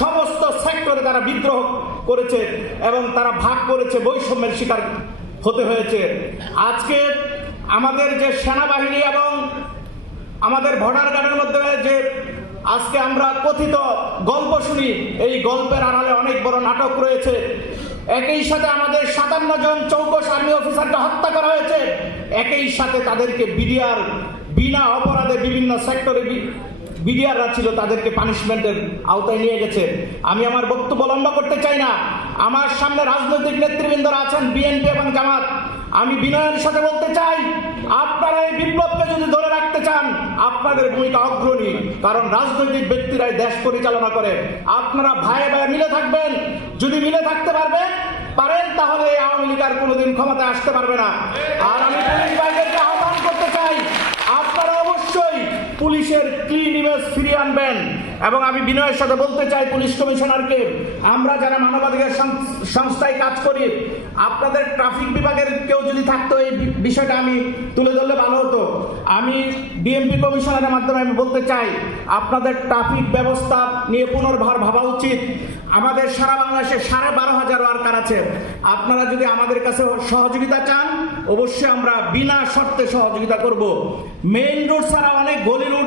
সমস্ত সেক্টরে তারা বিদ্রোহ করেছে এবং তারা ভাগ করেছে, বৈষম্যের শিকার হতে হয়েছে। আজকে আমাদের যে সেনাবাহিনী এবং আমাদের ভোটার গার্ডের মধ্যে যে আজকে আমরা কথিত গল্প শুনি, এই গল্পের আড়ালে অনেক বড় নাটক রয়েছে। একই সাথে আমাদের 57 জন চৌকস আর্মি অফিসারকে হত্যা করা হয়েছে, একই সাথে তাদেরকে বিডিআর বিনা অপরাধে বিভিন্ন সেক্টরে বিডিআররা ছিল, তাদেরকে পানিশমেন্টের আওতায় নিয়ে গেছে। আমি আমার বক্তব্য লম্বা করতে চাই না। আমার সামনে রাজনৈতিক নেতৃবৃন্দরা আছেন, বিএনপি এবং জামাত। আমি বিনয়ের সাথে বলতে চাই, আপনারা এই বিপ্লবকে যদি ধরে রাখতে চান, আপনাদের ভূমিকা অগ্রণী, কারণ রাজনৈতিক ব্যক্তিরাই দেশ পরিচালনা করে। আপনারা ভাইয়ে ভাইয়ে মিলে থাকবেন। যদি মিলে থাকতে পারেন তাহলে এই আওয়ামী লীগ আর কোনোদিন ক্ষমতায় আসতে পারবে না। আর আমি পুলিশ ভাইদেরকে আহ্বান করতে চাই, আপনারা অবশ্যই পুলিশের ক্লিন ইমেজ ফিরিয়ে আনবেন। এবং আমি বিনয়ের সাথে বলতে চাই পুলিশ কমিশনারকে, আমরা যারা মানবাধিকার সংস্থায় কাজ করি, আপনাদের ট্রাফিক বিভাগের কেউ যদি থাকতো এই বিষয়টা আমি তুলে ধরলে ভালো হতো। আমি ডিএমপি কমিশনারের মাধ্যমে আমি বলতে চাই, আপনাদের ট্রাফিক ব্যবস্থা নিয়ে পুনর্বার ভাবা উচিত। আমাদের সারা বাংলাদেশে 12,500 ওয়ার্কার আছে। আপনারা যদি আমাদের কাছে সহযোগিতা চান, অবশ্যই আমরা বিনা শর্তে সহযোগিতা করব। মেইন রোড ছাড়া অনেক গলি রোড